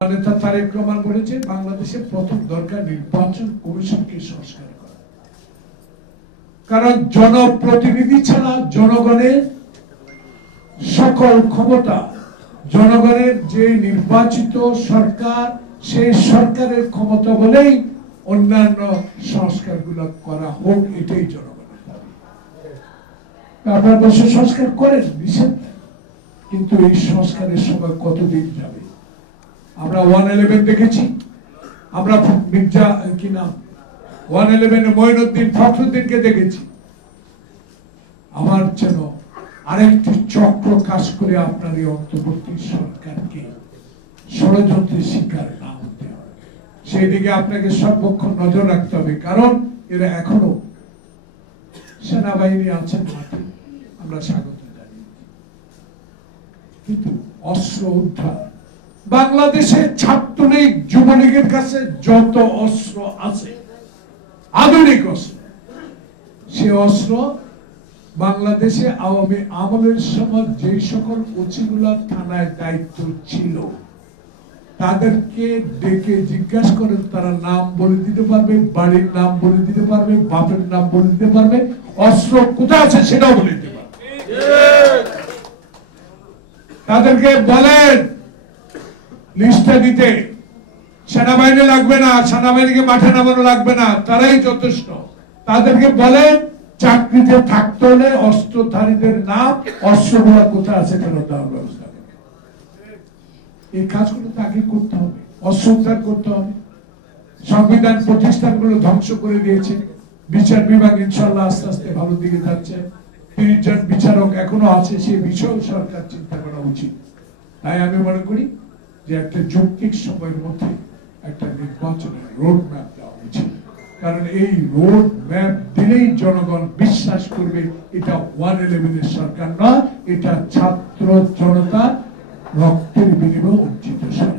নেতা তারেক রহমান বলেছে বাংলাদেশের প্রথম দরকার নির্বাচন কমিশনকে সংস্কার করা, কারণ জনপ্রতিনিধি ছাড়া জনগণের সকল ক্ষমতা, জনগণের যে নির্বাচিত সরকার সেই সরকারের ক্ষমতা বলেই অন্যান্য সংস্কারগুলো করা হোক, এটাই জনগণের দাবি। আপনারা বসে সংস্কার করেন নিষেধ, কিন্তু এই সংস্কারের সময় কতদিন যাবে? আমরা 111 দেখেছি, আমরা মির্জা কি নাম 111 মঈনুদ্দিন ফখরুদ্দিনকে দেখেছি। আমার যেন আরেকটি চক্র কাজ করে আপনার এই অন্তর্বর্তী সরকারকে ষড়যন্ত্রের শিকার না হতে হবে, সেই দিকে আপনাকে সর্বক্ষণ নজর রাখতে হবে। কারণ এরা এখনো সেনাবাহিনী আছেন মাঠে, আমরা স্বাগত জানি, কিন্তু অস্ত্র উদ্ধার বাংলাদেশের ছাত্রলীগ যুবলীগের কাছে যত অস্ত্র আছে, আধুনিক অস্ত্র, সে অস্ত্র বাংলাদেশে আওয়ামী আমলের সময় যে সকল ওসিগুলা থানায় দায়িত্ব ছিল তাদেরকে ডেকে জিজ্ঞাসা করেন, তারা নাম বলে দিতে পারবে, বাড়ির নাম বলে দিতে পারবে, বাপের নাম বলে দিতে পারবে, অস্ত্র কোথায় আছে সেটাও বলে দিতে পারবে। তাদেরকে বলেন লিস্টটা দিতে, সেনাবাহিনী লাগবে না, সেনাবাহিনীকে মাঠে নামানো লাগবে না, তারাই যথেষ্ট। তাদেরকে বলেন চাকরিতে থাকতে হলে অস্ত্রধারীদের নাম, অস্ত্রগুলো কোথায় আছে ফেরত দেওয়ার ব্যবস্থা করবে। এই কাজগুলো তাকে করতে হবে, অস্ত্র উদ্ধার করতে হবে। সংবিধান প্রতিষ্ঠানগুলো ধ্বংস করে দিয়েছে, বিচার বিভাগ ইনশাল্লাহ আস্তে আস্তে ভালো দিকে যাচ্ছে, 30 জন বিচারক এখনো আছে, সেই বিষয়েও সরকার চিন্তা করা উচিত। তাই আমি মনে করি যে একটা যৌক্তিক সময়ের মধ্যে একটা নির্বাচনের রোড ম্যাপ দেওয়া উচিত, কারণ এই রোড ম্যাপ দিলেই জনগণ বিশ্বাস করবে এটা 111 সরকার নয়, এটা ছাত্র জনতা রক্তের বিনিময়ে অর্জিত সরকার।